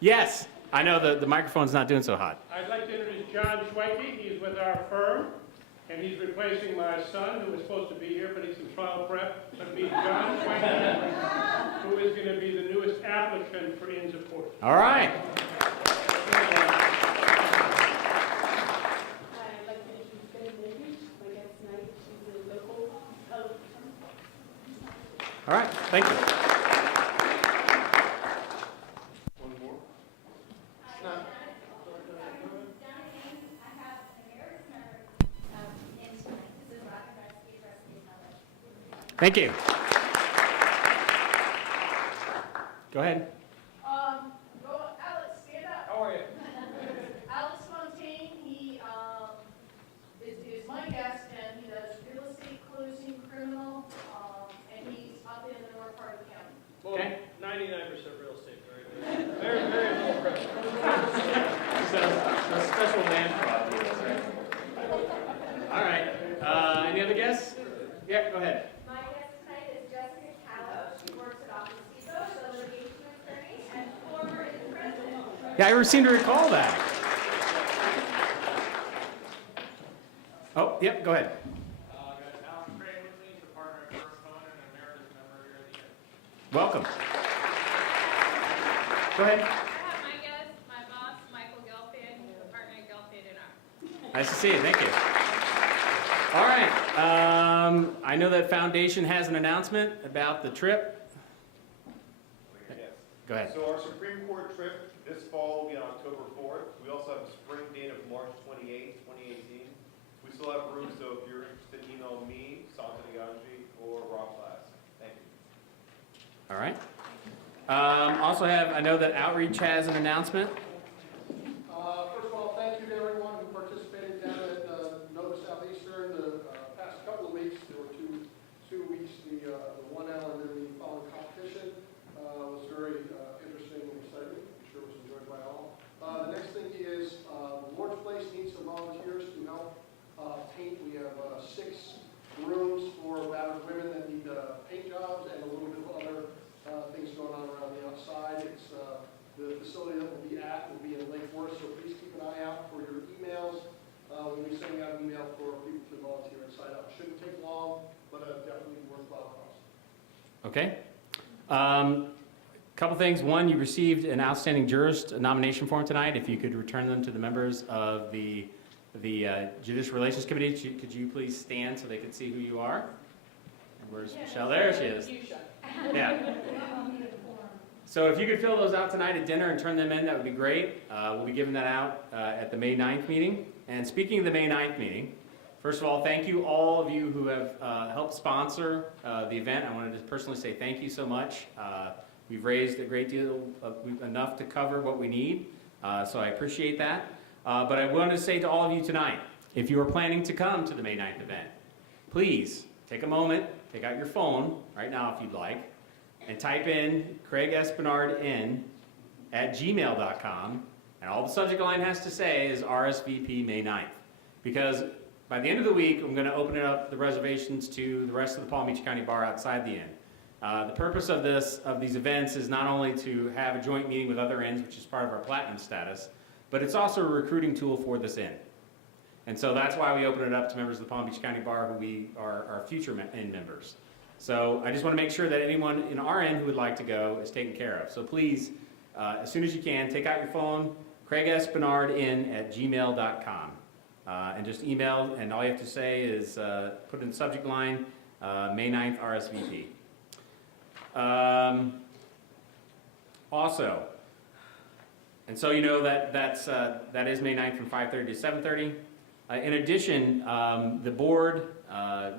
Yes, I know the microphone's not doing so hot. I'd like to introduce John Schweike. He's with our firm, and he's replacing my son, who was supposed to be here, but he's in trial prep. So meet John Schweike, who is going to be the newest applicant for Inns of Court. All right. I'd like to introduce Betty Midridge, my guest tonight. She's a local appellate attorney. All right, thank you. One more. Thank you. Go ahead. Alex, stand up. How are you? Alex Fontaine, he is my guest, and he does real estate closing, criminal, and he's up in the north part of the county. Well, Okay. 99% real estate, right? Very, very little credit. So, special land fraud deals, right? All right. Any other guests? Yeah, go ahead. My guest tonight is Jessica Callow. She works at Office Depot, the litigation attorney, and former president. Yeah, I seem to recall that. Oh, yep, go ahead. Alan Craig with me, the partner at First Phone and an emeritus member here at the end. Welcome. Go ahead. I have my guest, my boss, Michael Gelfand, who's a partner at Gelfand and R. Nice to see you. Thank you. All right. I know that Foundation has an announcement about the trip. Yes. Go ahead. So our Supreme Court trip this fall will be on October 4th. We also have a spring date of March 28th, 2018. We still have room, so if you're interested, email me, Santa Nagaji, or Rob Glass. Thank you. All right. Also I know that Outreach has an announcement. First of all, thank you to everyone who participated down at Nova Southeastern the past couple of weeks. There were two weeks. The 1L and then the following competition was very interesting and exciting. I'm sure it was enjoyed by all. The next thing is Lord's Place needs some volunteers to help paint. We have 6 rooms for battered women that need paint jobs and a little bit of other things going on around the outside. It's the facility that we'll be at will be in Lake Forest, so please keep an eye out for your emails. We'll be sending out an email for people to volunteer and sign up. Shouldn't take long, but definitely worthwhile cost. Okay. Couple things. One, you received an outstanding jurist nomination form tonight. If you could return them to the members of the Judicial Relations Committee, could you please stand so they can see who you are? Where's Michelle? There she is. Yeah. So if you could fill those out tonight at dinner and turn them in, that would be great. We'll be giving that out at the May 9th meeting. And speaking of the May 9th meeting, first of all, thank you all of you who have helped sponsor the event. I wanted to personally say thank you so much. We've raised a great deal, enough to cover what we need, so I appreciate that. But I wanted to say to all of you tonight, if you are planning to come to the May 9th event, please take a moment, take out your phone right now if you'd like, and type in Craig Espinard in at gmail.com, and all the subject line has to say is RSVP May 9th. Because by the end of the week, I'm going to open up the reservations to the rest of the Palm Beach County Bar outside the inn. The purpose of these events is not only to have a joint meeting with other inns, which is part of our platinum status, but it's also a recruiting tool for this inn. And so that's why we open it up to members of the Palm Beach County Bar who we are our future inn members. So I just want to make sure that anyone in our inn who would like to go is taken care of. So please, as soon as you can, take out your phone, CraigEspinardIn@gmail.com, and just email, and all you have to say is put in the subject line, May 9th RSVP. Also, and so you know that is May 9th from 5:30 to 7:30. In addition, the board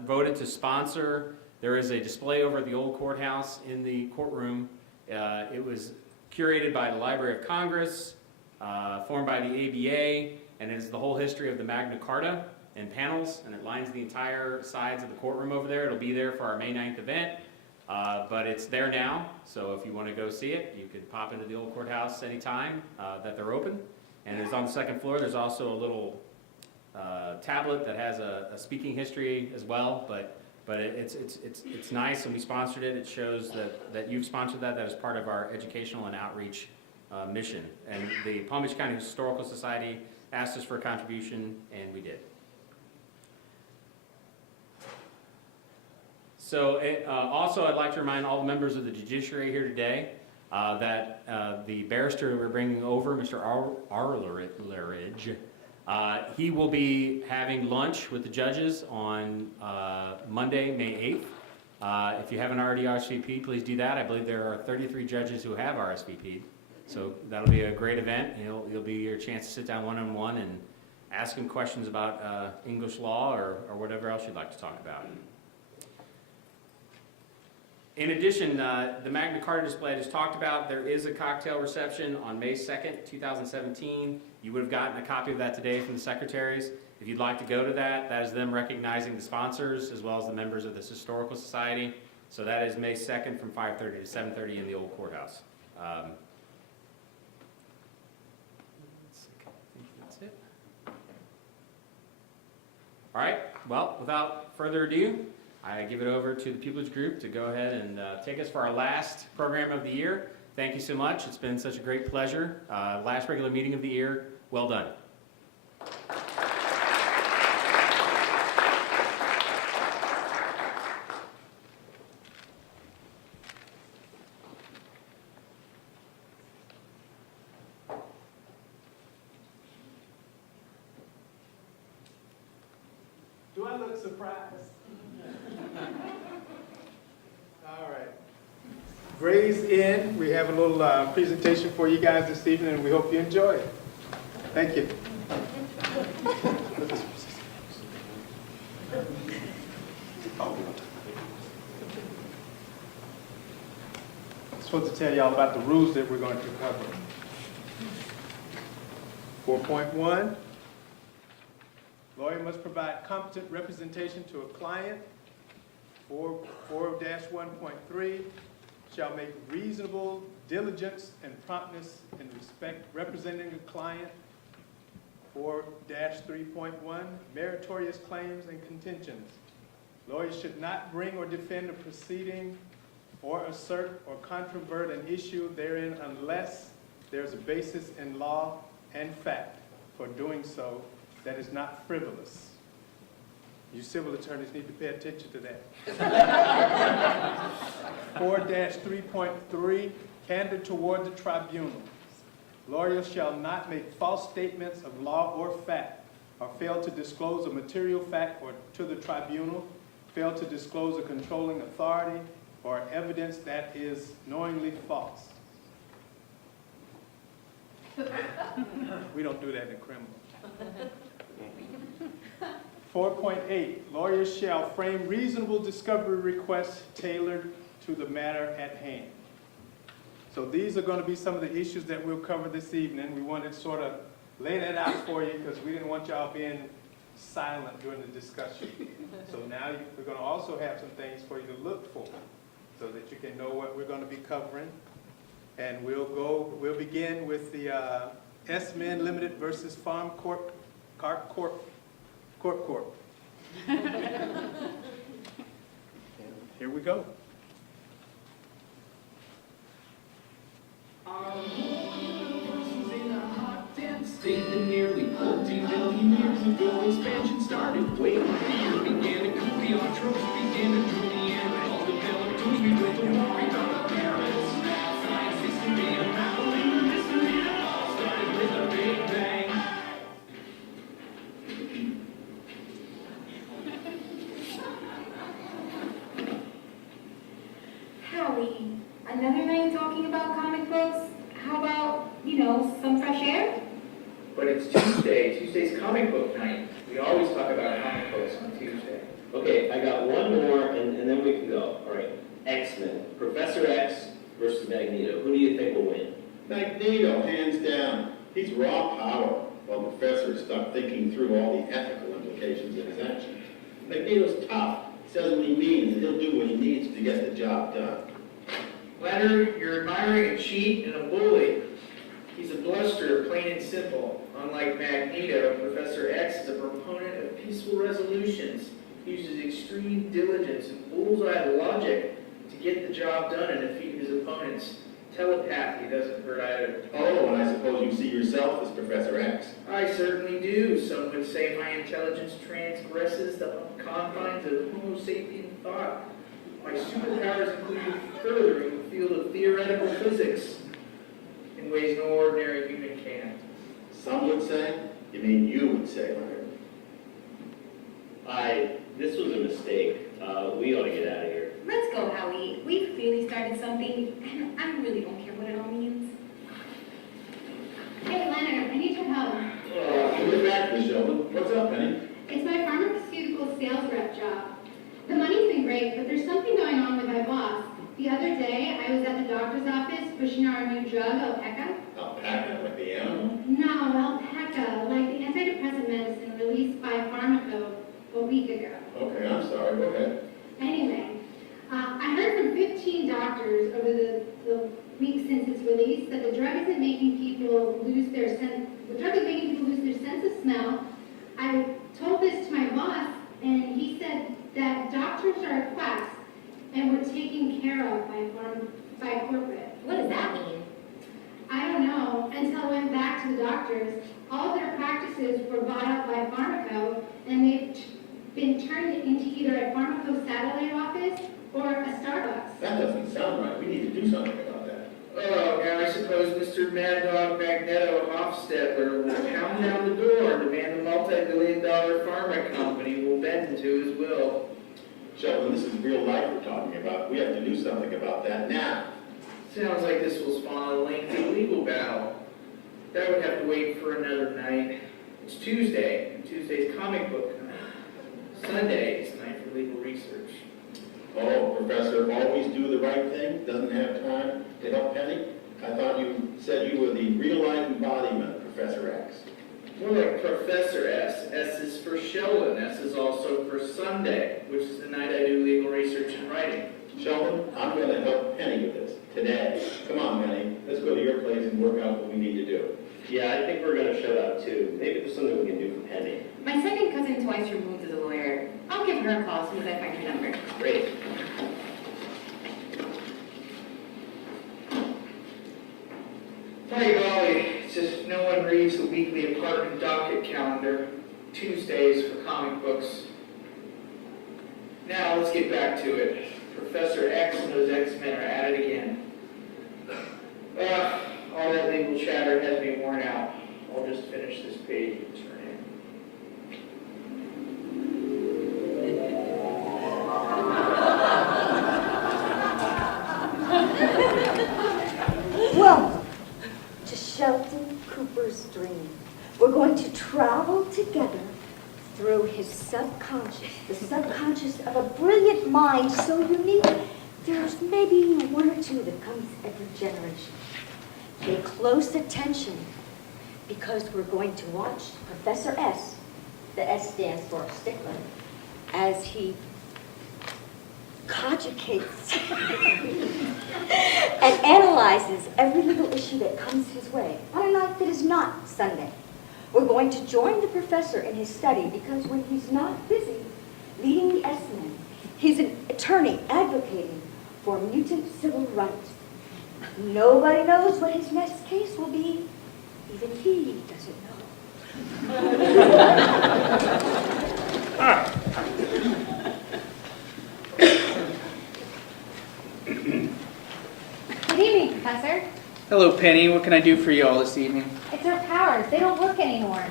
voted to sponsor. There is a display over at the old courthouse in the courtroom. It was curated by the Library of Congress, formed by the ABA, and is the whole history of the Magna Carta in panels, and it lines the entire sides of the courtroom over there. It'll be there for our May 9th event, but it's there now, so if you want to go see it, you can pop into the old courthouse anytime that they're open. And it's on the second floor. There's also a little tablet that has a speaking history as well, but it's nice, and we sponsored it. It shows that you've sponsored that. That is part of our educational and outreach mission. And the Palm Beach County Historical Society asked us for a contribution, and we did. So also, I'd like to remind all the members of the judiciary here today that the barrister we're bringing over, Mr. Arledge, he will be having lunch with the judges on Monday, May 8th. If you haven't already RSVP'd, please do that. I believe there are 33 judges who have RSVP'd. So that'll be a great event. It'll be your chance to sit down one-on-one and ask him questions about English law or whatever else you'd like to talk about. In addition, the Magna Carta display I just talked about, there is a cocktail reception on May 2nd, 2017. You would have gotten a copy of that today from the secretaries. If you'd like to go to that, that is them recognizing the sponsors as well as the members of this historical society. So that is May 2nd from 5:30 to 7:30 in the old courthouse. I think that's it. All right, well, without further ado, I give it over to the pupillage group to go ahead and take us for our last program of the year. Thank you so much. It's been such a great pleasure. Last regular meeting of the year. Well done. Do I look surprised? All right. Gray's Inn, we have a little presentation for you guys this evening, and we hope you enjoy it. Thank you. I'm supposed to tell y'all about the rules that we're going to cover. 4.1. Lawyer must provide competent representation to a client. 4-1.3 shall make reasonable diligence and promptness in respect representing a client. 4-3.1 meritorious claims and contentions. Lawyers should not bring or defend a proceeding or assert or controvert an issue therein unless there's a basis in law and fact for doing so that is not frivolous. You civil attorneys need to pay attention to that. 4-3.3, candor toward the tribunal. Lawyers shall not make false statements of law or fact, or fail to disclose a material fact or to the tribunal, fail to disclose a controlling authority, or evidence that is knowingly false. We don't do that in criminal. 4.8, lawyers shall frame reasonable discovery requests tailored to the matter at hand. So these are going to be some of the issues that we'll cover this evening. We wanted to sort of lay that out for you because we didn't want y'all being silent during the discussion. So now we're going to also have some things for you to look for so that you can know what we're going to be covering. And we'll begin with the S-Men Limited versus Farm Corp. Here we go. Stated nearly 14 billion years ago, expansion started way over here. Began to cool the autotrophs, began to drool the air. All developed tools, we built a wall, we got the pyramids. Science, history, unraveling the mystery that all started with a big bang. Howie, another night talking about comic books? How about, some fresh air? But it's Tuesday. Tuesday's comic book night. We always talk about comic books on Tuesday. Okay, I got one more, and then we can go. All right, X-Men. Professor X versus Magneto. Who do you think will win? Magneto, hands down. He's raw power, while Professor is stuck thinking through all the ethical implications of his actions. Magneto's tough. He says what he means, and he'll do what he needs to get the job done. Leonard, you're admiring a cheat and a bully. He's a blusterer, plain and simple. Unlike Magneto, Professor X is a proponent of peaceful resolutions. He uses extreme diligence and bullseye logic to get the job done and defeat his opponents. Telepathy doesn't hurt either. Oh, and I suppose you see yourself as Professor X. I certainly do. Some would say my intelligence transgresses the confines of Homo sapien thought. My superpowers include furthering the field of theoretical physics in ways no ordinary human can. Some would say, you mean you would say, Leonard. This was a mistake. We ought to get out of here. Let's go, Howie. We've really started something, and I really don't care what it all means. Hey, Leonard, I need your help. We're back, Michelle. What's up, Penny? It's my pharmaceutical sales rep job. The money's been great, but there's something going on with my boss. The other day, I was at the doctor's office pushing our new drug, Alpaca. Alpaca, like the animal? No, Alpaca, like the antidepressant medicine released by Pharmaco a week ago. Okay, I'm sorry. Go ahead. Anyway, I heard from 15 doctors over the week since its release that the drug isn't making people lose their sense. The drug is making people lose their sense of smell. I told this to my boss, and he said that doctors are quacks and were taken care of by corporate. What does that mean? I don't know until I went back to the doctors. All of their practices were bought out by Pharmaco, and they've been turned into either a Pharmaco satellite office or a Starbucks. That doesn't sound right. We need to do something about that. Oh, now I suppose Mr. Mad Dog Magneto Hofstetler will pound down the door and demand the multi-billion-dollar pharma company will bend to his will. Sheldon, this is real life we're talking about. We have to do something about that now. Sounds like this will spawn a lengthy legal battle. That would have to wait for another night. It's Tuesday, and Tuesday's comic book night. Sunday is night for legal research. Oh, Professor, always do the right thing, doesn't have time to help Penny? I thought you said you were the real-life embodiment of Professor X. More like Professor S. S is for Sheldon. S is also for Sunday, which is the night I do legal research and writing. Sheldon, I'm going to help Penny with this today. Come on, Penny, let's go to your place and work out what we need to do. Yeah, I think we're going to shut up too. Maybe there's something we can do for Penny. My second cousin twice removed as a lawyer. I'll give her a call as soon as I find her number. Great. By golly, it's just no one reads the weekly apartment docket calendar. Tuesdays for comic books. Now let's get back to it. Professor X and those X-Men are at it again. All that legal chatter has me worn out. I'll just finish this page and turn in. Welcome to Sheldon Cooper's dream. We're going to travel together through his subconscious, the subconscious of a brilliant mind so unique, there's maybe one or two that comes every generation. Pay close attention, because we're going to watch Professor S, the S stands for Stickler, as he conjugates and analyzes every little issue that comes his way on a night that is not Sunday. We're going to join the professor in his study because when he's not busy leading the S-Men, he's an attorney advocating for mutant civil rights. Nobody knows what his next case will be. Even he doesn't know. Good evening, Professor. Hello, Penny. What can I do for you all this evening? It's our powers. They don't work anymore.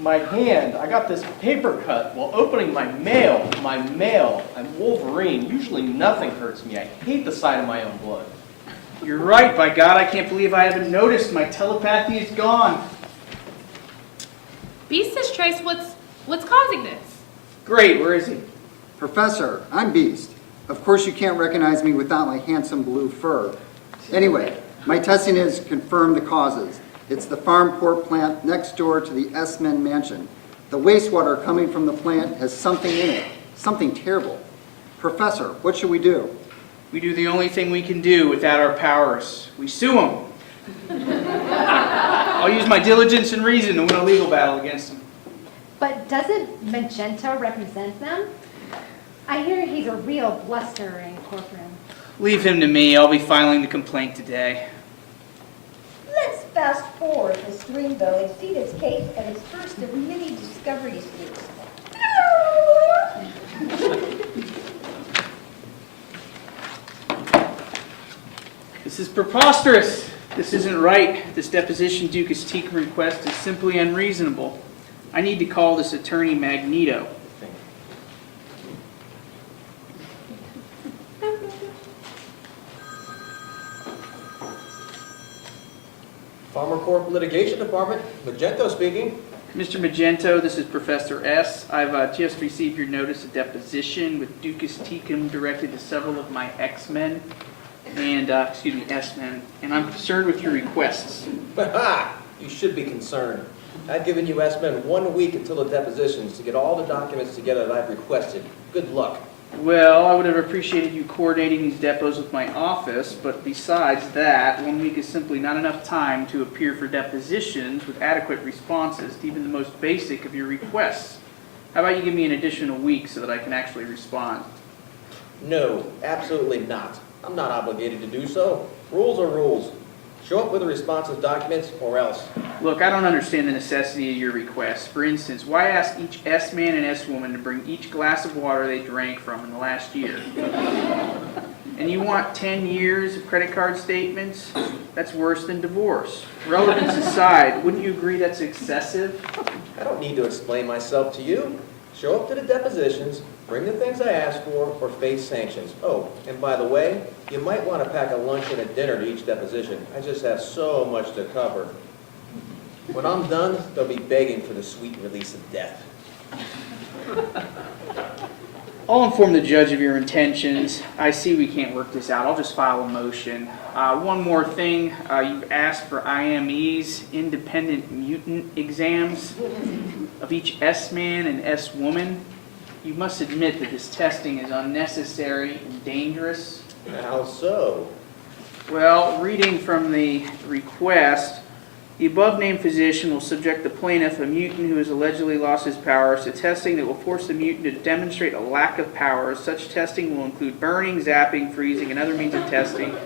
My hand. I got this paper cut while opening my mail. I'm Wolverine. Usually nothing hurts me. I hate the sight of my own blood. You're right. By God, I can't believe I haven't noticed. My telepathy is gone. Beast has traced what's causing this. Great. Where is he? Professor, I'm Beast. Of course you can't recognize me without my handsome blue fur. Anyway, my testing has confirmed the causes. It's the farm port plant next door to the S-Men mansion. The wastewater coming from the plant has something in it, something terrible. Professor, what should we do? We do the only thing we can do without our powers. We sue him. I'll use my diligence and reason to win a legal battle against him. But doesn't Magenta represent them? I hear he's a real blustering courtroom. Leave him to me. I'll be filing the complaint today. Let's fast forward this dreamboat and see this case at its first of many discoveries. This is preposterous. This isn't right. This deposition Dukas Teakum request is simply unreasonable. I need to call this attorney Magneto. Farmer Corp Litigation Department, Magento speaking. Mr. Magento, this is Professor S. I've just received your notice of deposition with Dukas Teakum directed to several of my X-Men and, S-Men, and I'm concerned with your requests. Ha! You should be concerned. I've given you S-Men 1 week until the depositions to get all the documents together that I've requested. Good luck. Well, I would have appreciated you coordinating these depots with my office, but besides that, 1 week is simply not enough time to appear for depositions with adequate responses to even the most basic of your requests. How about you give me an additional week so that I can actually respond? No, absolutely not. I'm not obligated to do so. Rules are rules. Show up with the responsive documents or else. Look, I don't understand the necessity of your request. For instance, why ask each S-man and S-woman to bring each glass of water they drank from in the last year? And you want 10 years of credit card statements? That's worse than divorce. Relevance aside, wouldn't you agree that's excessive? I don't need to explain myself to you. Show up to the depositions, bring the things I ask for, or face sanctions. Oh, and by the way, you might want to pack a lunch and a dinner to each deposition. I just have so much to cover. When I'm done, they'll be begging for the sweet release of death. I'll inform the judge of your intentions. I see we can't work this out. I'll just file a motion. One more thing. You've asked for IMEs, independent mutant exams, of each S-man and S-woman. You must admit that this testing is unnecessary and dangerous. How so? Well, reading from the request, the above-named physician will subject the plaintiff, a mutant who has allegedly lost his powers, to testing that will force the mutant to demonstrate a lack of powers. Such testing will include burning, zapping, freezing, and other means of testing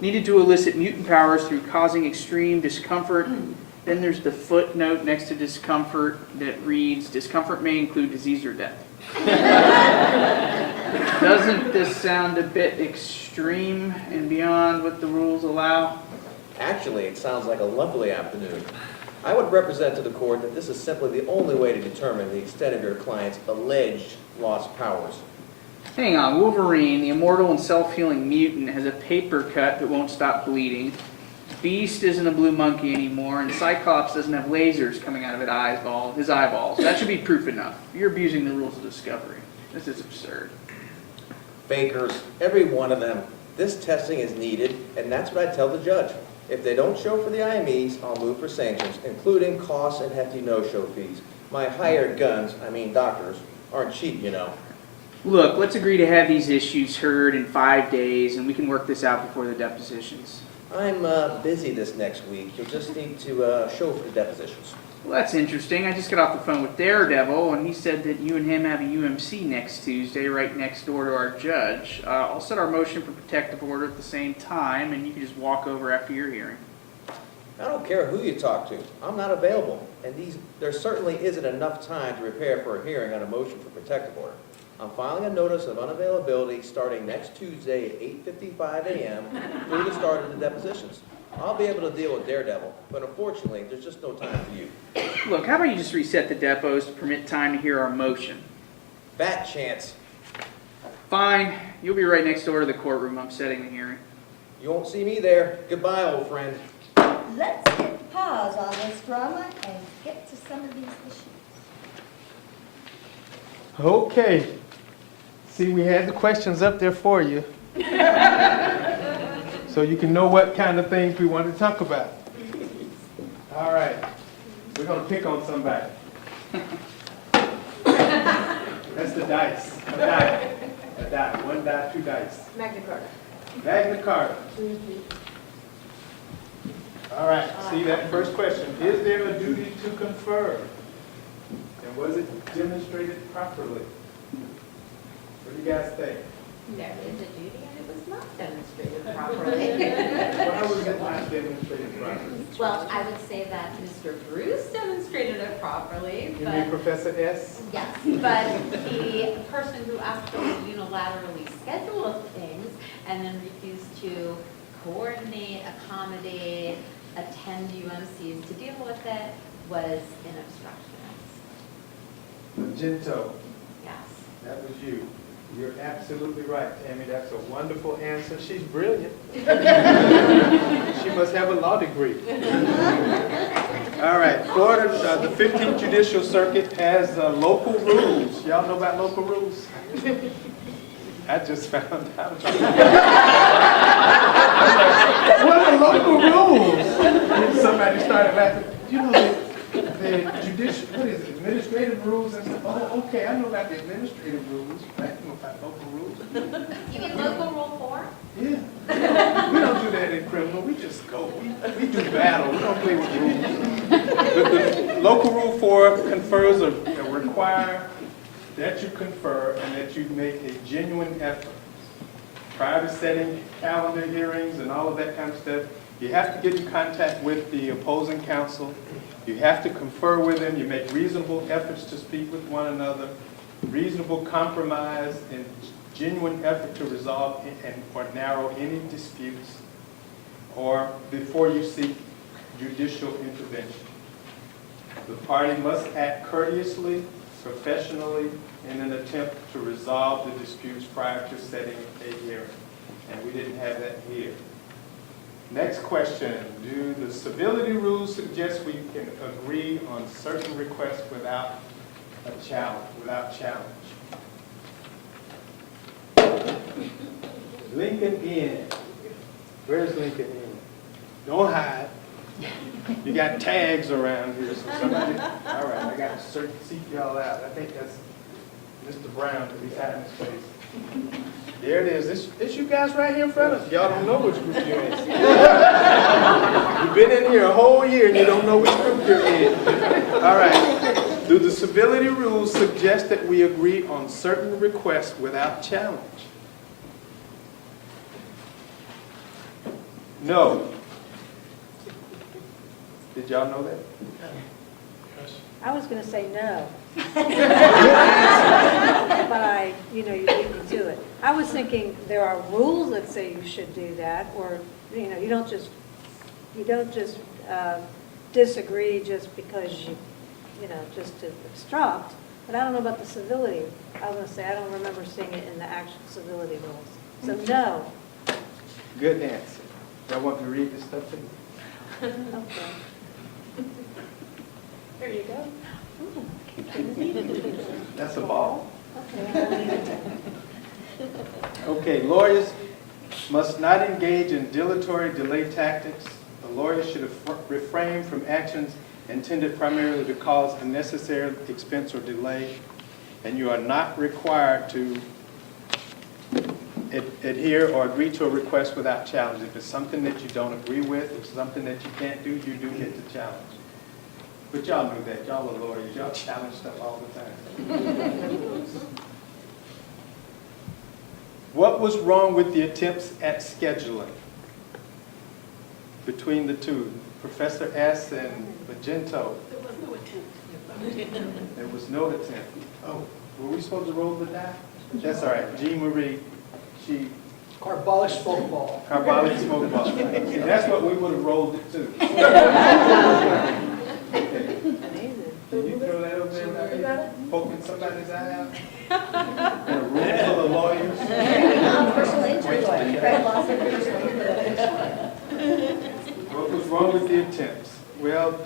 needed to elicit mutant powers through causing extreme discomfort. Then there's the footnote next to discomfort that reads, discomfort may include disease or death. Doesn't this sound a bit extreme and beyond what the rules allow? Actually, it sounds like a lovely afternoon. I would represent to the court that this is simply the only way to determine the extent of your client's alleged lost powers. Hang on, Wolverine, the immortal and self-healing mutant, has a paper cut that won't stop bleeding. Beast isn't a blue monkey anymore, and Cyclops doesn't have lasers coming out of his eyeballs. That should be proof enough. You're abusing the rules of discovery. This is absurd. Fakers, every one of them. This testing is needed, and that's what I tell the judge. If they don't show for the IMEs, I'll move for sanctions, including costs and hefty no-show fees. My hired guns, I mean doctors, aren't cheap, you know. Look, let's agree to have these issues heard in 5 days, and we can work this out before the depositions. I'm busy this next week. You'll just need to show for the depositions. Well, that's interesting. I just got off the phone with Daredevil, and he said that you and him have a UMC next Tuesday, right next door to our judge. I'll set our motion for protective order at the same time, and you can just walk over after your hearing. I don't care who you talk to. I'm not available. And there certainly isn't enough time to prepare for a hearing on a motion for protective order. I'm filing a notice of unavailability starting next Tuesday at 8:55 a.m. through the start of the depositions. I'll be able to deal with Daredevil, but unfortunately, there's just no time for you. Look, how about you just reset the depots to permit time to hear our motion? Fat chance. Fine. You'll be right next door to the courtroom. I'm setting the hearing. You won't see me there. Goodbye, old friend. Let's hit pause on this drama and get to some of these issues. Okay. See, we had the questions up there for you. So you can know what kind of things we want to talk about. All right. We're going to pick on somebody. That's the dice. A die. A die. One die, two dice. Magna Carta. Magna Carta. All right. See that first question. Is there a duty to confer? And was it demonstrated properly? What do you guys think? There is a duty and it was not demonstrated properly. Well, how was it not demonstrated properly? Well, I would say that Mr. Bruce demonstrated it properly, You but. mean Professor S? Yes, but the person who asked them to unilaterally schedule things and then refused to coordinate, accommodate, attend UMCs to deal with it was an obstructionist. Magento, Yes. that was you. You're absolutely right, Tammy. That's a wonderful answer. She's brilliant. She must have a law degree. All right, Florida, the 15th Judicial Circuit has local rules. Y'all know about local rules? I just found out. What are local rules? And somebody started laughing. You know, the judicial, what is it, administrative rules and stuff? Oh, okay, I know about the administrative rules. I don't know about local rules. You mean local rule 4? Yeah. We don't do that in criminal. We just go. We do battle. We don't play with rules. The local rule 4 confers or require that you confer and that you make a genuine effort. Prior to setting calendar hearings and all of that kind of stuff, you have to get in contact with the opposing counsel. You have to confer with them. You make reasonable efforts to speak with one another, reasonable compromise, and genuine effort to resolve or narrow any disputes, or before you seek judicial intervention. The party must act courteously, professionally, in an attempt to resolve the disputes prior to setting a hearing. And we didn't have that here. Next question, do the civility rules suggest we can agree on certain requests without a challenge, Lincoln Inn. Where's Lincoln Inn? Don't hide. You got tags around here, so somebody, all right, I got to seek y'all out. I think that's Mr. Brown, because he's hiding his face. There it is. This you guys right here in front of us. Y'all don't know which group you're in. You've been in here a whole year and you don't know which group you're in. All right. Do the civility rules suggest that we agree on certain requests without challenge? No. Did y'all know that? I was going to say no. But you beat me to it. I was thinking there are rules that say you should do that, or, you don't just disagree just because just to obstruct. But I don't know about the civility. I was going to say, I don't remember seeing it in the actual civility rules. So no. Good answer. Y'all want me to read this stuff to you? Okay. There you go. That's a ball. Okay. Okay, lawyers must not engage in dilatory delay tactics. A lawyer should refrain from actions intended primarily to cause unnecessary expense or delay, and you are not required to adhere or agree to a request without challenge. If it's something that you don't agree with, if it's something that you can't do, you do get to challenge. But y'all know that. Y'all are lawyers. Y'all challenge stuff all the time. What was wrong with the attempts at scheduling between the two, Professor S. and Magento? There was no attempt. Oh, were we supposed to roll the die? That's all right. Jean Marie, she... Carbolic smoke ball. Carbolic smoke ball. See, that's what we would have rolled it to. Can you throw that over there, poking somebody's eye out? In a room full of lawyers? Personal injury lawyer. Fred Lawson, personal injury lawyer. What was wrong with the attempts? Well,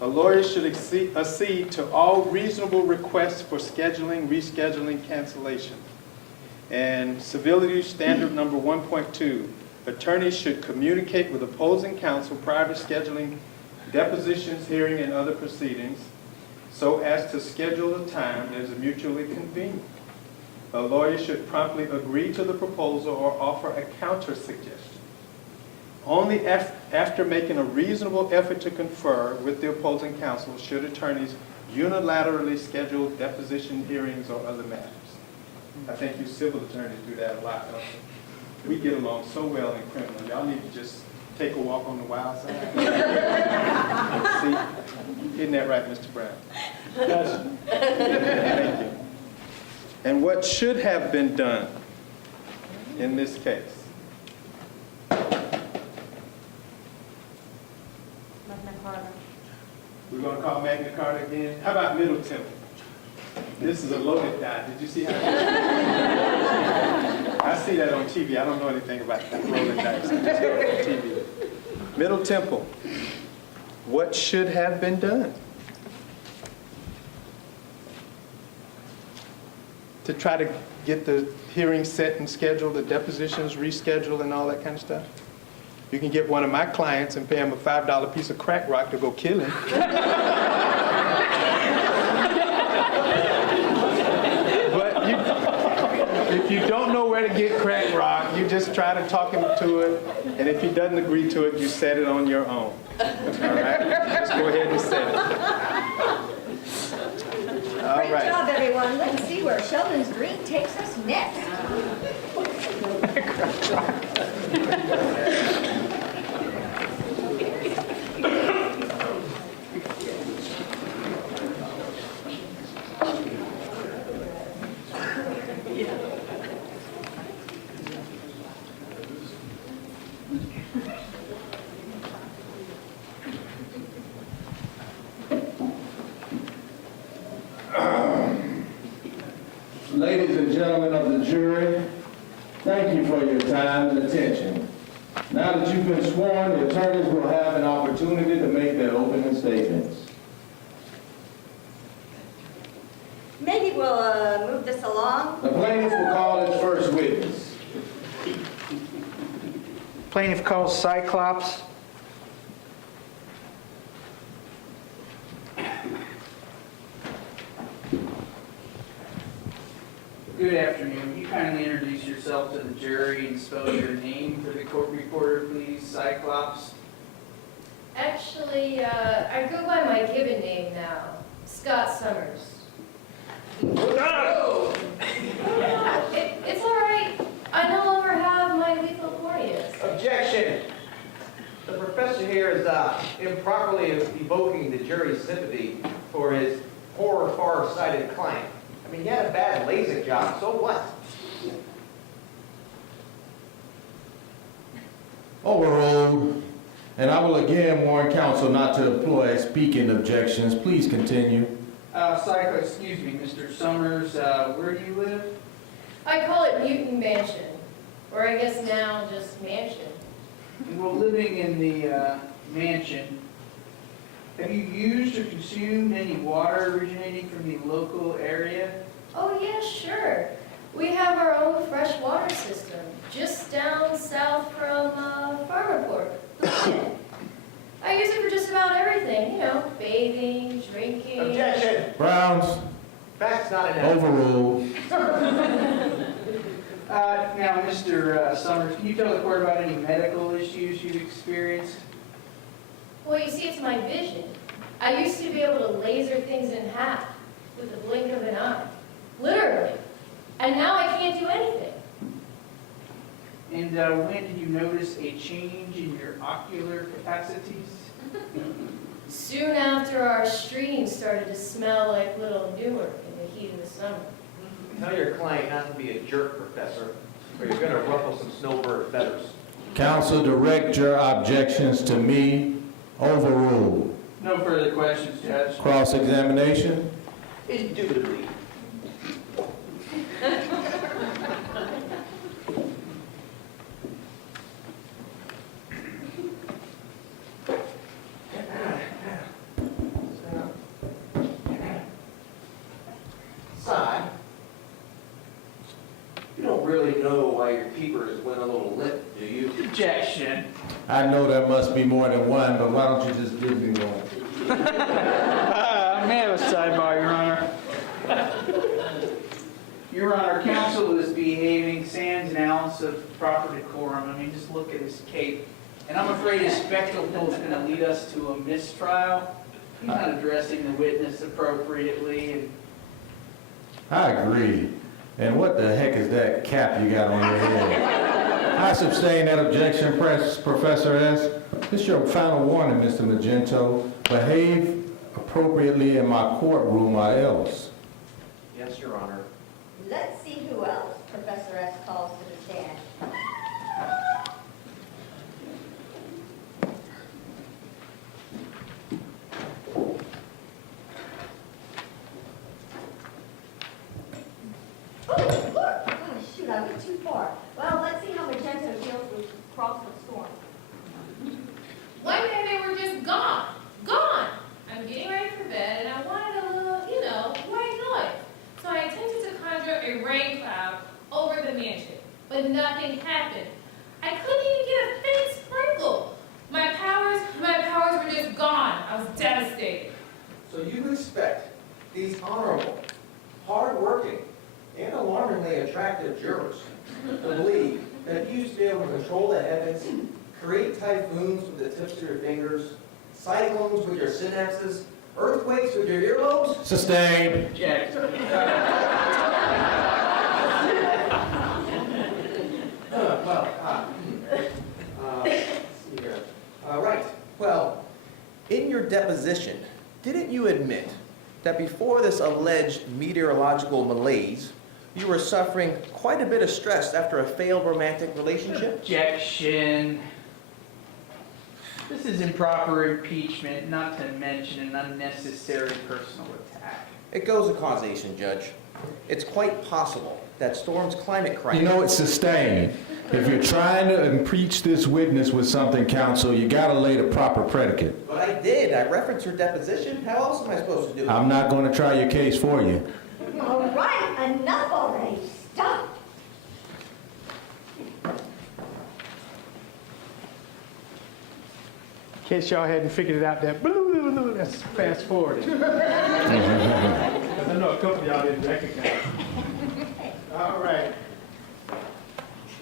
a lawyer should accede to all reasonable requests for scheduling, rescheduling, cancellation. And civility standard number 1.2, attorneys should communicate with opposing counsel prior to scheduling depositions, hearing, and other proceedings so as to schedule a time that is mutually convenient. A lawyer should promptly agree to the proposal or offer a counter suggestion. Only after making a reasonable effort to confer with the opposing counsel should attorneys unilaterally schedule deposition hearings or other matters. I think you civil attorneys do that a lot, don't you? We get along so well in criminal. Y'all need to just take a walk on the wild side. See? Isn't that right, Mr. Brown? Yes. Thank you. And what should have been done in this case? We're going to call Magna Carta again. How about Middle Temple? This is a loaded die. Did you see how I see that on TV. I don't know anything about that rolling dice. I just know it on TV. Middle Temple. What should have been done? To try to get the hearing set and scheduled, the depositions rescheduled and all that kind of stuff? You can get one of my clients and pay him a $5 piece of crack rock to go kill him. But if you don't know where to get crack rock, you just try to talk him to it, and if he doesn't agree to it, you set it on your own. All right? Just go ahead and set it. All Great right. job, everyone. Let's see where Sheldon's dream takes us next. Ladies and gentlemen of the jury, thank you for your time and attention. Now that you've been sworn, the attorneys will have an opportunity to make their opening statements. Maybe we'll move this along. The plaintiff will call its first witness. Plaintiff calls Cyclops. Good afternoon. Will you kindly introduce yourself to the jury and spell your name for the court reporter, please? Cyclops. Actually, I go by my given name now, Scott Summers. No! It's all right. I no longer have my lethal corneas. Objection! The professor here is improperly evoking the jury's sympathy for his poor, far-sighted client. I mean, he had a bad LASIK job, so what? Overruled. And I will again warn counsel not to employ speaking objections. Please continue. Excuse me, Mr. Summers, where do you live? I call it Newton Mansion, or I guess now just Mansion. Well, living in the mansion, have you used or consumed any water originating from the local area? Oh, yeah, sure. We have our own fresh water system, just down south from Farmerport. I use it for just about everything, you know, bathing, drinking. Objection! Browns. Facts not enough. Overruled. Now, Mr. Summers, can you tell the court about any medical issues you've experienced? Well, you see, it's my vision. I used to be able to laser things in half with the blink of an eye. Literally. And now I can't do anything. And when did you notice a change in your ocular capacities? Soon after our stream started to smell like Little Newark in the heat of the summer. Tell your client not to be a jerk, professor, or you're going to ruffle some snowbird feathers. Counsel, direct your objections to me. Overruled. No further questions, Judge. Cross-examination. Indubitably. Sigh. You don't really know why your peepers went a little limp, do you? Objection. I know there must be more than one, but why don't you just give me one? May I have a sidebar, Your Honor? Your Honor, counsel is behaving sans an ounce of proper decorum. I mean, just look at his cape. And I'm afraid his spectacle is going to lead us to a mistrial. He's not addressing the witness appropriately. And I agree. And what the heck is that cap you got on your head? I sustain that objection, Professor S. This is your final warning, Mr. Magento. Behave appropriately in my courtroom or else. Yes, Your Honor. Let's see who else Professor S calls to the stand. Oh, look! Oh, shoot, I went too far. Well, let's see how Magento deals with Crossland Storm. One day they were just gone. Gone! I'm getting ready for bed and I wanted a little, white noise. So I attempted to conjure a rain cloud over the mansion, but nothing happened. I couldn't even get a faint sprinkle. My powers were just gone. I was devastated. So you expect these honorable, hard-working, and alarmingly attractive jurors to believe that you used to be able to control the heavens, create typhoons with the tips of your fingers, cyclones with your synapses, earthquakes with your earlobes? Sustained. Object. Let's see here. Right. Well, in your deposition, didn't you admit that before this alleged meteorological malaise, you were suffering quite a bit of stress after a failed romantic relationship? Objection. This is improper impeachment, not to mention an unnecessary personal attack. It goes to causation, Judge. It's quite possible that Storm's climate crisis... You know, it's sustained. If you're trying to impeach this witness with something, counsel, you gotta lay the proper predicate. But I did. I referenced her deposition. How else am I supposed to do it? I'm not gonna try your case for you. All right, enough already. Stop. In case y'all hadn't figured it out, that's fast forwarded. I know a couple of y'all didn't recognize it. All right.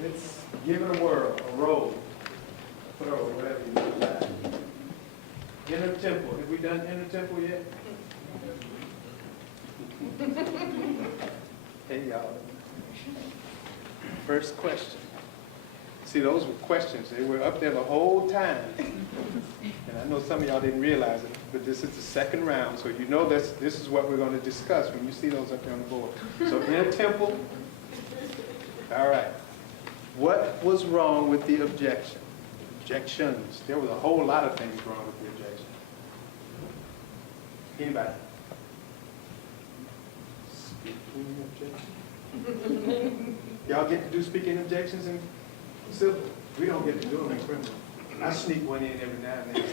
Let's give it a whirl, a roll, a throw, whatever you decide. Inner temple. Have we done inner temple yet? Hey, y'all. First question. See, those were questions. They were up there the whole time. And I know some of y'all didn't realize it, but this is the second round, so you know this is what we're going to discuss when you see those up there on the board. So inner temple. All right. What was wrong with the objection? Objections. There was a whole lot of things wrong with the objection. Anybody? Speaking objection? Y'all get to do speaking objections in civil? We don't get to do them in criminal. I sneak one in every now and then.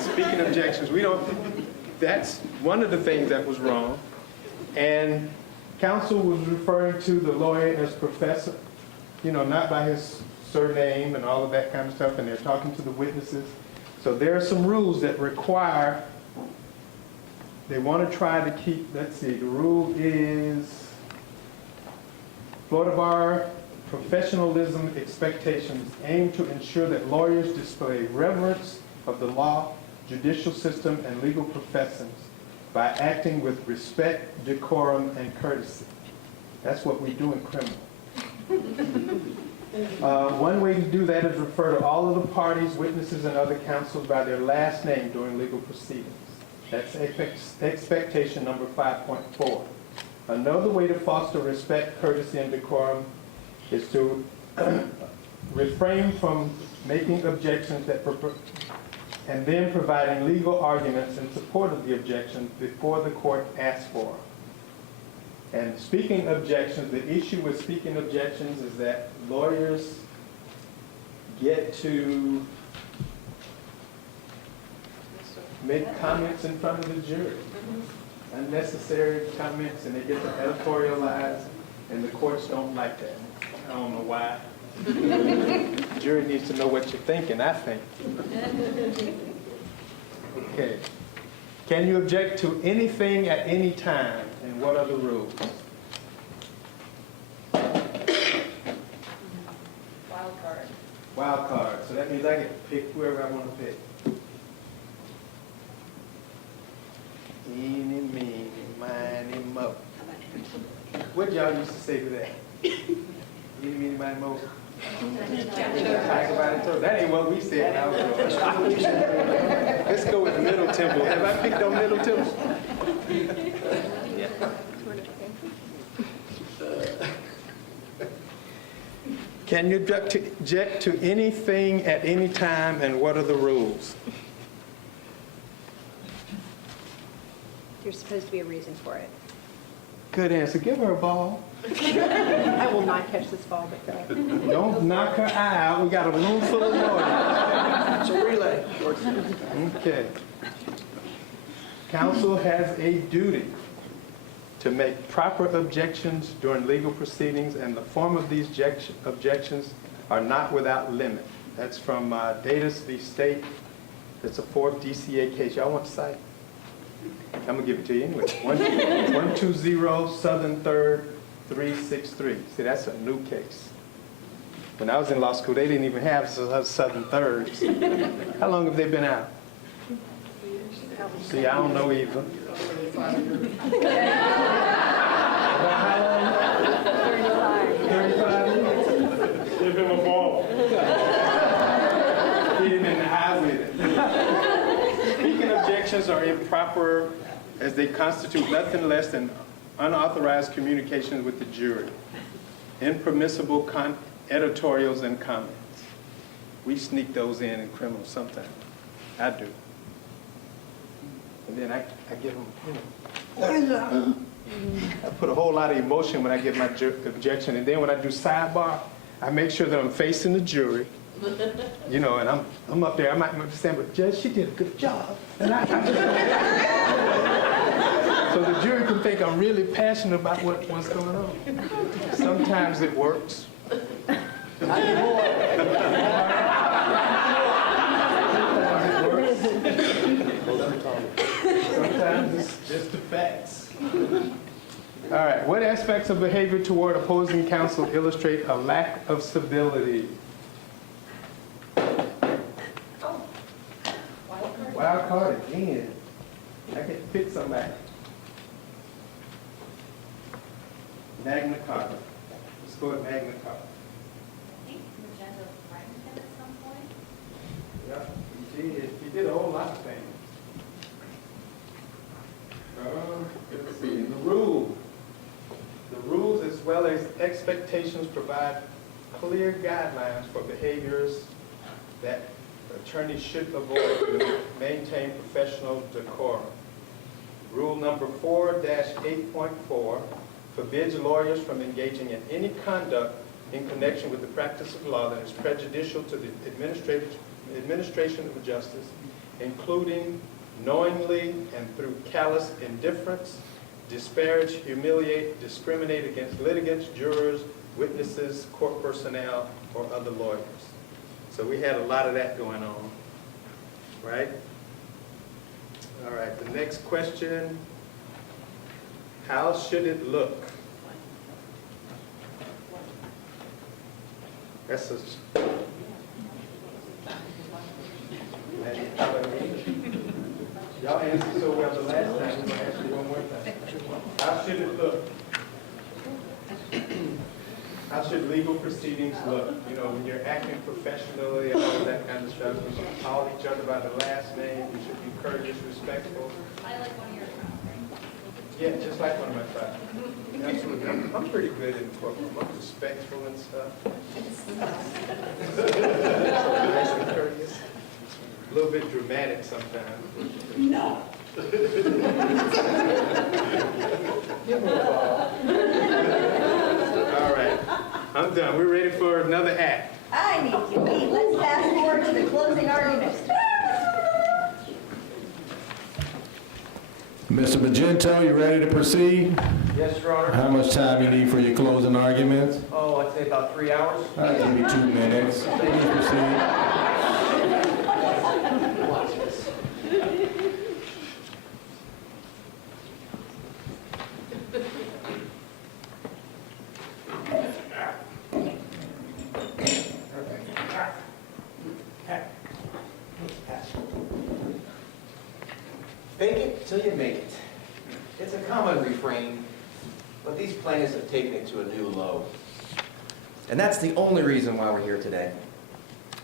Speaking objections, we don't, that's one of the things that was wrong. And counsel was referring to the lawyer as professor, not by his surname and all of that kind of stuff, and they're talking to the witnesses. So there are some rules that require, they want to try to keep, let's see, the rule is Florida Bar professionalism expectations aim to ensure that lawyers display reverence of the law, judicial system, and legal professions by acting with respect, decorum, and courtesy. That's what we do in criminal. One way to do that is refer to all of the parties, witnesses, and other counsels by their last name during legal proceedings. That's expectation number 5.4. Another way to foster respect, courtesy, and decorum is to refrain from making objections and then providing legal arguments in support of the objection before the court asks for them. And speaking objections, the issue with speaking objections is that lawyers get to make comments in front of the jury. Unnecessary comments, and they get to editorialize, and the courts don't like that. I don't know why. The jury needs to know what you're thinking, I think. Okay. Can you object to anything at any time, and what are the rules? Wild card. Wild card. So that means I get to pick whoever I want to pick. Eeny, meeny, miny, mo. What y'all used to say to that? Meeny, miny, moe. That ain't what we said. Now. Let's go with Middle Temple. Have I picked on Middle Temple? Can you object to anything at any time, and what are the rules? There's supposed to be a reason for it. Good answer. Give her a ball. I will not catch this ball, but go. Don't knock her eye out. We got a room full of lawyers. It's a relay. Okay. Council has a duty to make proper objections during legal proceedings, and the form of these objections are not without limit. That's from Davis v. State. It's a 4th DCA case. Y'all want to cite? I'm going to give it to you anyway. 120 Southern 3rd 363. See, that's a new case. When I was in law school, they didn't even have Southern Thirds. How long have they been out? See, I don't know either. How long? 35 years? Give him a ball. Hit him in the eye with it. Speaking objections are improper as they constitute nothing less than unauthorized communications with the jury, impermissible editorials and comments. We sneak those in criminal sometimes. I do. And then I give them, I put a whole lot of emotion when I give my objection, and then when I do sidebar, I make sure that I'm facing the jury, and I'm up there. I might be saying, but Judge, she did a good job. And so the jury can think I'm really passionate about what's going on. Sometimes it works. Sometimes it's just the facts. All right, what aspects of behavior toward opposing counsel illustrate a lack of civility? Wild card again. I can pick somebody. Magna Carta. Let's go with Magna Carta. I think Magenta threatened him at some point. Yeah, he did. He did a whole lot of things. Let's see. The rules. The rules as well as expectations provide clear guidelines for behaviors that attorneys should avoid to maintain professional decorum. Rule number 4-8.4 forbids lawyers from engaging in any conduct in connection with the practice of law that is prejudicial to the administration of justice, including knowingly and through callous indifference, disparage, humiliate, discriminate against litigants, jurors, witnesses, court personnel, or other lawyers. So we had a lot of that going on, right? All right, the next question, how should it look? That's a... Y'all answered so well the last time, we're going to ask you one more time. How should it look? How should legal proceedings look? When you're acting professionally and all that kind of stuff, we should call each other by the last name, we should be courteous, respectful. I like one of your trials, right? Yeah, just like one of my trials. Absolutely. I'm pretty good in courtroom. I'm respectful and stuff. Nice and courteous. A little bit dramatic sometimes. No. All right, I'm done. We're ready for another act. I need to eat. Let's fast forward to the closing arguments. Mr. Magento, you ready to proceed? Yes, Your Honor. How much time you need for your closing arguments? Oh, I'd say about 3 hours. I'll give you 2 minutes. Please proceed. Fake it till you make it. It's a common refrain, but these plaintiffs have taken it to a new low. And that's the only reason why we're here today.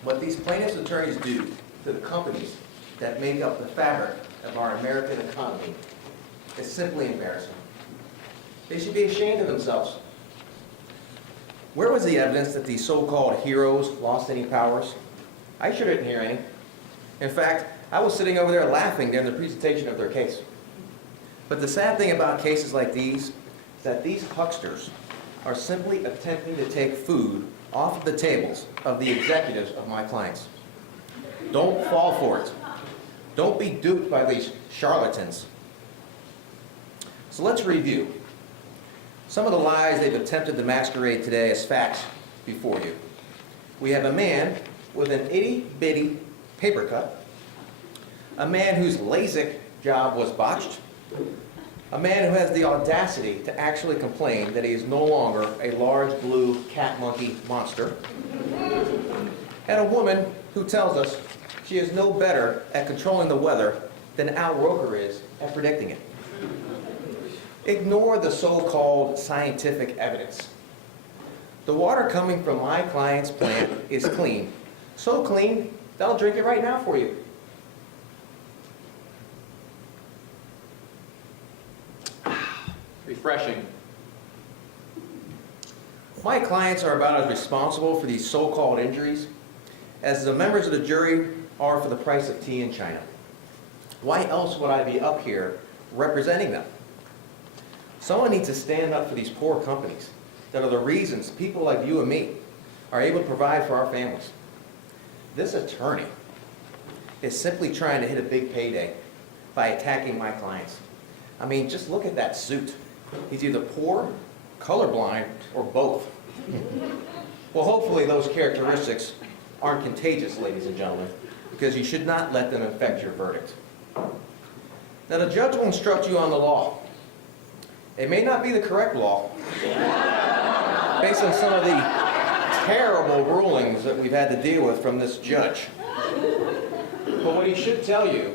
What these plaintiffs' attorneys do to the companies that make up the fabric of our American economy is simply embarrassing. They should be ashamed of themselves. Where was the evidence that these so-called heroes lost any powers? I sure didn't hear any. In fact, I was sitting over there laughing during the presentation of their case. But the sad thing about cases like these is that these hucksters are simply attempting to take food off of the tables of the executives of my clients. Don't fall for it. Don't be duped by these charlatans. So let's review some of the lies they've attempted to masquerade today as facts before you. We have a man with an itty-bitty paper cut, a man whose LASIK job was botched, a man who has the audacity to actually complain that he is no longer a large blue cat monkey monster, and a woman who tells us she is no better at controlling the weather than Al Roker is at predicting it. Ignore the so-called scientific evidence. The water coming from my client's plant is clean. So clean, they'll drink it right now for you. Refreshing. My clients are about as responsible for these so-called injuries as the members of the jury are for the price of tea in China. Why else would I be up here representing them? Someone needs to stand up for these poor companies that are the reasons people like you and me are able to provide for our families. This attorney is simply trying to hit a big payday by attacking my clients. I mean, just look at that suit. He's either poor, colorblind, or both. Well, hopefully those characteristics aren't contagious, ladies and gentlemen, because you should not let them affect your verdict. Now, the judge will instruct you on the law. It may not be the correct law, based on some of the terrible rulings that we've had to deal with from this judge. But what he should tell you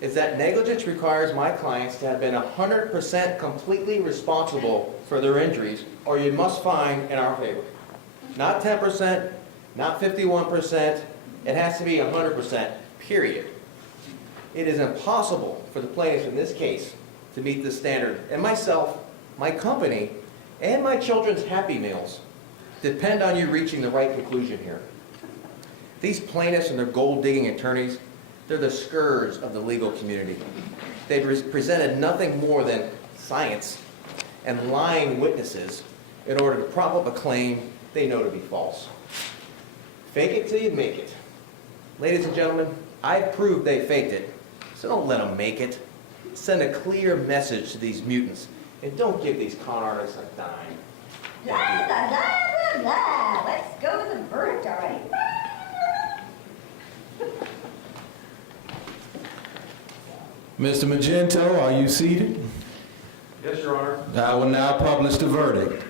is that negligence requires my clients to have been 100% completely responsible for their injuries, or you must find in our favor. Not 10%, not 51%, it has to be 100%, period. It is impossible for the plaintiffs in this case to meet this standard. And myself, my company, and my children's Happy Meals depend on you reaching the right conclusion here. These plaintiffs and their gold-digging attorneys, they're the scourge of the legal community. They've presented nothing more than science and lying witnesses in order to prop up a claim they know to be false. Fake it till you make it. Ladies and gentlemen, I've proved they faked it, so don't let them make it. Send a clear message to these mutants, and don't give these con artists a dime. La la la la la. Let's go with the verdict already. Mr. Magento, are you seated? Yes, Your Honor. I will now publish the verdict.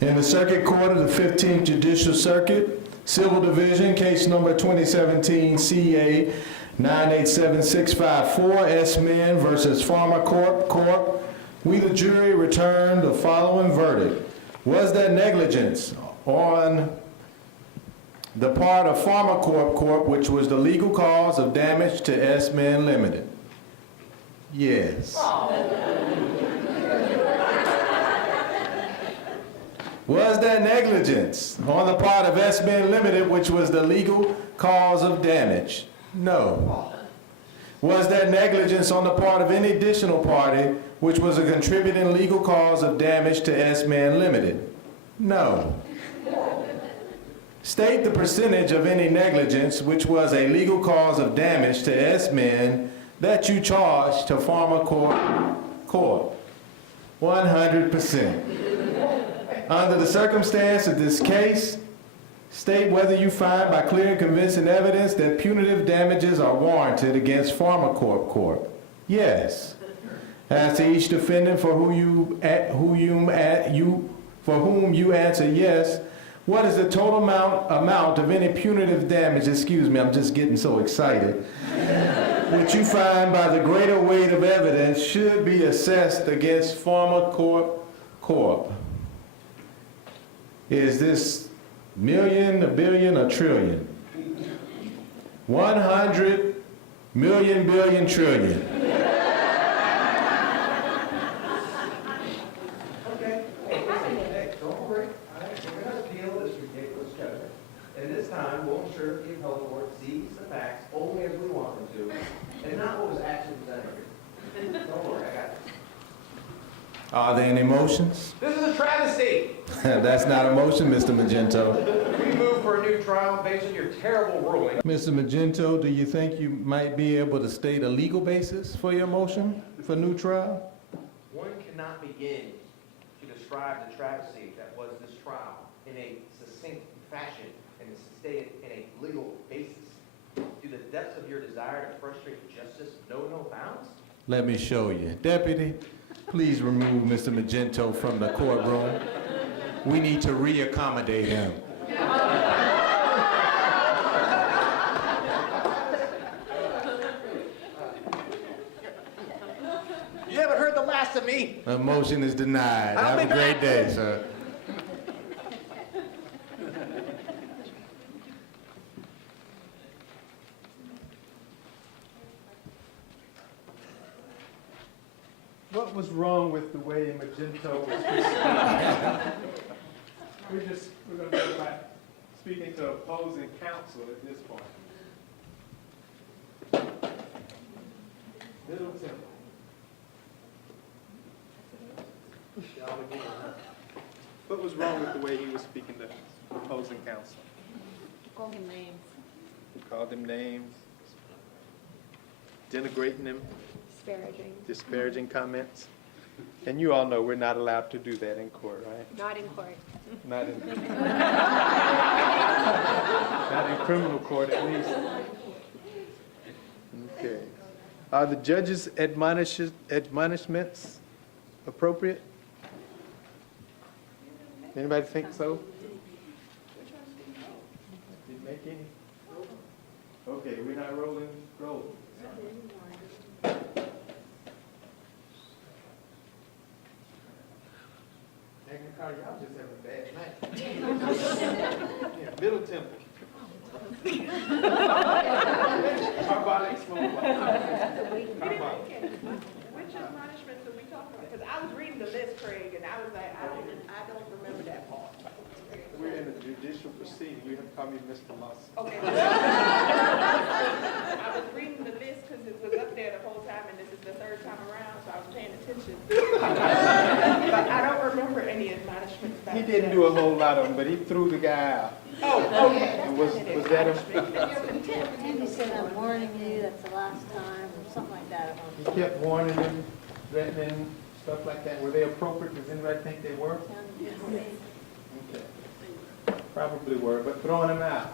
In the Circuit Court of the 15th Judicial Circuit, Civil Division, case number 2017 CA 987654, S-Men versus Pharma Corp. We, the jury, return the following verdict. Was there negligence on the part of Pharma Corp, which was the legal cause of damage to S-Men Limited? Yes. Was there negligence on the part of S-Men Limited, which was the legal cause of damage? No. Was there negligence on the part of any additional party, which was a contributing legal cause of damage to S-Men Limited? No. State the percentage of any negligence which was a legal cause of damage to S-Men that you charged to Pharma Corp. 100%. Under the circumstance of this case, state whether you find by clear and convincing evidence that punitive damages are warranted against Pharma Corp. Yes. As to each defendant for whom you answer yes, what is the total amount of any punitive damage, excuse me, I'm just getting so excited, which you find by the greater weight of evidence should be assessed against Pharma Corp. Is this million, a billion, a trillion. 100 million, billion, trillion. Okay. Hey, don't worry. All right, we're gonna deal with this ridiculous judgment. And this time, we'll ensure the appellate court sees the facts only as we want them to, and not what was actually presented here. Don't worry, I got this. Are there any motions? This is a travesty. That's not a motion, Mr. Magento. We move for a new trial based on your terrible ruling. Mr. Magento, do you think you might be able to state a legal basis for your motion for new trial? One cannot begin to describe the travesty that was this trial in a succinct fashion and state it in a legal basis. Do the depths of your desire to frustrate justice know no bounds? Let me show you. Deputy, please remove Mr. Magento from the courtroom. We need to reaccommodate him. You haven't heard the last of me. The motion is denied. I'll Have be a great back. day, sir. What was wrong with the way Magento was speaking? We're going to go by speaking to opposing counsel at this point. Middle Temple. What was wrong with the way he was speaking to opposing counsel? Call him names. Called him names, denigrating him, Disparaging. disparaging comments. And you all know we're not allowed to do that in court, right? Not in court. Not in, not in criminal court, at least. Okay. Are the judge's admonishments appropriate? Anybody think so? Did you make any? Okay, we're not rolling. Magna Carta, y'all just having a bad night. Yeah, Middle Temple. Carbonic smoke. Carbonic. Which admonishments are we talking about? Because I was reading the list, Craig, and I was like, I don't remember that part. We're in a judicial proceeding. You have to call me Mr. Lawson. Okay. I was reading the list because it was up there the whole time, and this is the third time around, so I was paying attention. But I don't remember any admonishments back He didn't do a whole lot of them, but he threw the guy out. Oh, okay. And was that him? He said, I'm warning you, that's the last time, or something like that. He kept warning him, threatening, stuff like that. Were they appropriate? Does anybody think they were? Okay. Probably were, but throwing him out.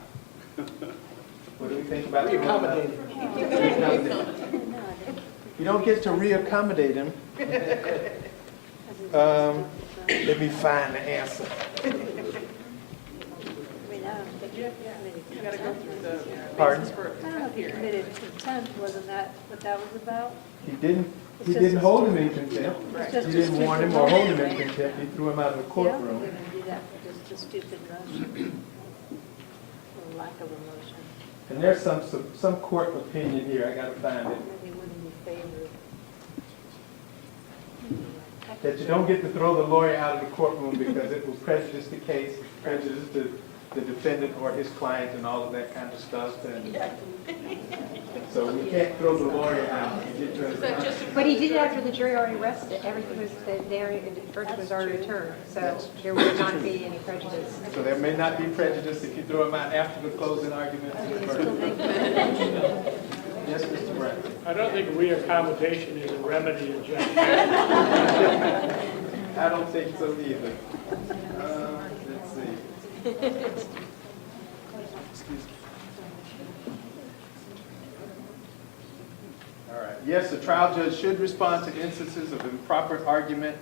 What do we think about reaccommodating? You don't get to reaccommodate him. Let me find the answer. You gotta go through the. Pardon? I don't know if he committed contempt, wasn't that what that was about? He didn't hold him in contempt. Right. He didn't warn him or hold him in contempt. He threw him out of the Yeah, courtroom. we're gonna do that for just a stupid motion. For lack of a motion. And there's some court opinion here. I gotta find it. He wouldn't be favored. That you don't get to throw the lawyer out of the courtroom because it will prejudice the case, prejudice the defendant or his client and all of that kind of stuff. And so we can't throw the lawyer out. But he did it after the jury already rested. Everything was there, and the verdict was already returned. So there would not be any prejudice. So there may not be prejudice if you throw him out after the closing argument. Yes, Mr. Brown. I don't think reaccommodation is a remedy, Judge. I don't think so either. Let's see. Excuse me. All right. Yes, the trial judge should respond to instances of improper argument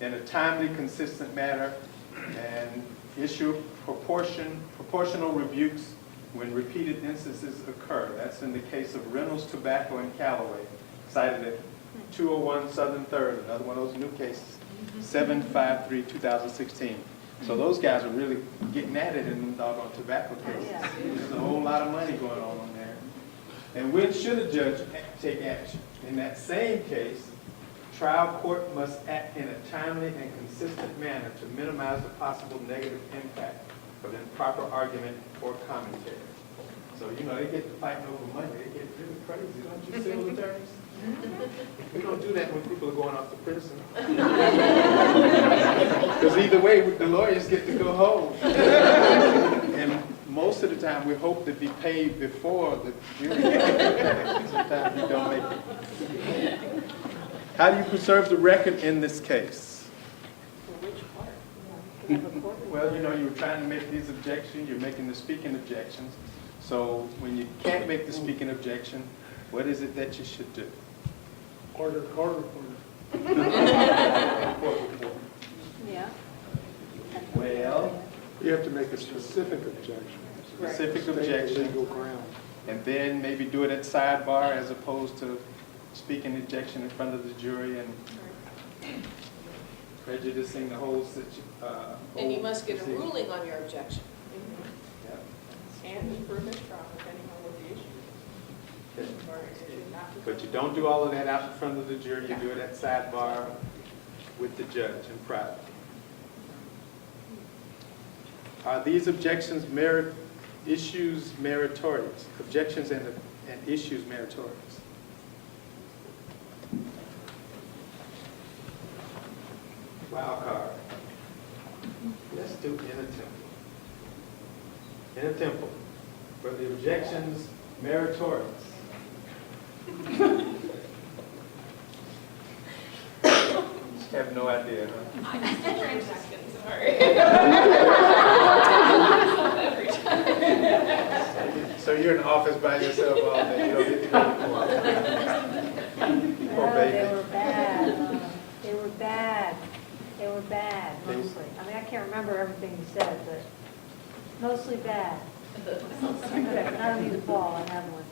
in a timely, consistent manner and issue proportional rebukes when repeated instances occur. That's in the case of Reynolds Tobacco and Callaway, cited at 201 Southern 3rd, another one of those new cases, 753-2016. So those guys are really getting at it in them doggone tobacco cases. There's a whole lot of money going on there. And when should a judge take action? In that same case, trial court must act in a timely and consistent manner to minimize the possible negative impact of improper argument or commentary. So, you know, they get to fighting over money. They get really crazy, don't you, civil attorneys? We don't do that when people are going off to prison. Because either way, the lawyers get to go home. And most of the time, we hope to be paid before the jury. Sometimes you don't make it. How do you preserve the record in this case? Well, you know, you were trying to make these objections. You're making the speaking objections. So when you can't make the speaking objection, what is it that you should do? Quarter. Yeah. Well, You have to make a specific objection. specific State objection, legal ground. and then maybe do it at sidebar as opposed to speaking objection in front of the jury and prejudicing the whole situation. And you must get a ruling on your objection. And prove it strong, depending on what the issue is. Or it should not be- But you don't do all of that out in front of the jury, you do it at sidebar with the judge in private. Are these objections issues meritorious? Objections and issues meritorious? Wild card. Let's do in a temple. Were the objections meritorious? Just have no idea, huh? So you're in the office by yourself all day, you don't get to go to court. Poor baby. They were bad. They were bad, mostly. I mean, I can't remember everything you said, but mostly bad. I don't need a ball, I have one.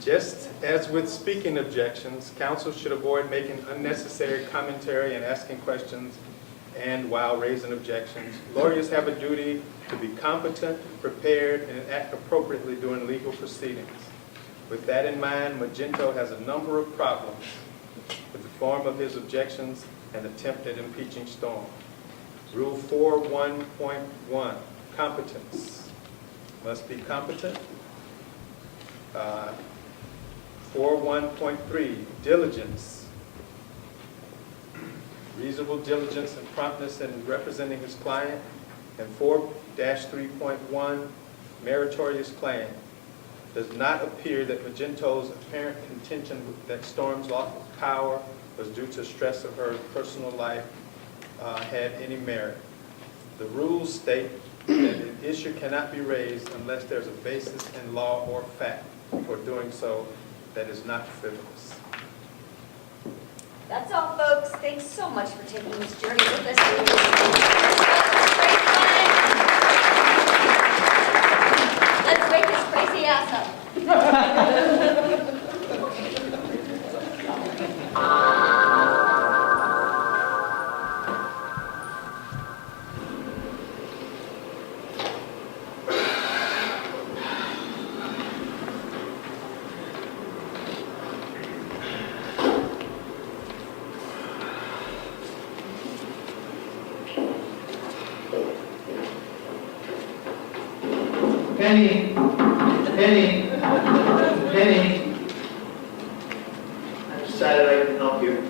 Just as with speaking objections, counsel should avoid making unnecessary commentary and asking questions and while raising objections. Lawyers have a duty to be competent, prepared, and act appropriately during legal proceedings. With that in mind, Magento has a number of problems with the form of his objections and attempt at impeaching Storm. Rule 4.1.1, competence. Must be competent. 4.1.3, diligence. Reasonable diligence and promptness in representing his client. And 4-3.1, meritorious claim. Does not appear that Magento's apparent contention that Storm's loss of power was due to stress of her personal life had any merit. The rules state that an issue cannot be raised unless there's a basis in law or fact for doing so that is not frivolous. That's all, folks. Thanks so much for taking this journey with us. Let's wake this crazy ass up. Penny, I decided I can help you.